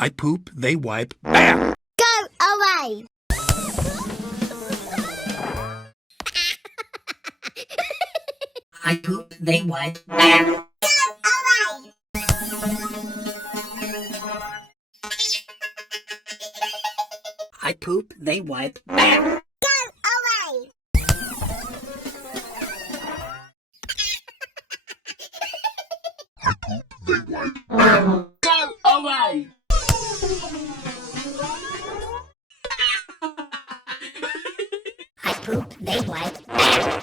I poop, they wipe, bam! Go away! I poop, they wipe, bam! Go away! I poop, they wipe, bam! Go away! I poop, they wipe, bam! Go away! I poop, they wipe, bam!